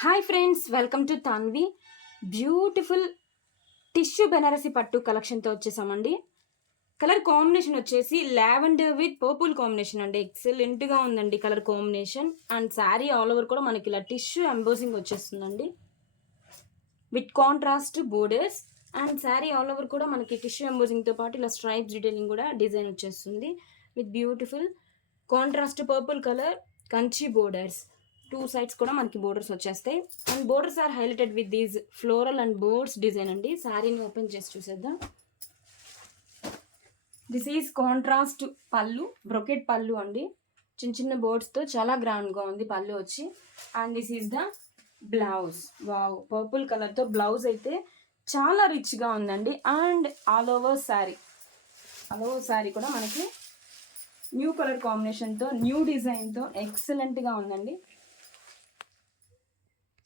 Hi friends, welcome to Tanvi. Beautiful tissue Banarasi పట్టు కలెక్షన్తో వచ్చేసామండి. కలర్ కాంబినేషన్ వచ్చేసి లావెండర్ విత్ పర్పుల్ కాంబినేషన్ అండి. ఎక్సలెంట్గా ఉందండి colour combination. And sari all over కూడా మనకి ఇలా టిష్యూ ఎంబోసింగ్ వచ్చేస్తుందండి with contrast borders. And sari all over కూడా మనకి టిష్యూ ఎంబోసింగ్తో పాటు ఇలా స్ట్రైప్స్ డీటెయిలింగ్ కూడా డిజైన్ వచ్చేస్తుంది with beautiful contrast purple colour Kanchi borders. Two sides కూడా మనకి బోర్డర్స్ వచ్చేస్తాయి. And borders are highlighted with these floral and boards design అండి. శారీని ఓపెన్ చేసి చూసేద్దాం. దిస్ ఈజ్ కాంట్రాస్ట్ పళ్ళు, బ్రొకెట్ పళ్ళు అండి. చిన్న చిన్న బోర్డ్స్తో చాలా గ్రాండ్గా ఉంది పళ్ళు వచ్చి. And this is the blouse. Wow, purple కలర్తో బ్లౌజ్ అయితే చాలా రిచ్గా ఉందండి. అండ్ ఆల్ ఓవర్ శారీ కూడా మనకి న్యూ కలర్ కాంబినేషన్తో న్యూ డిజైన్తో ఎక్సలెంట్గా ఉందండి.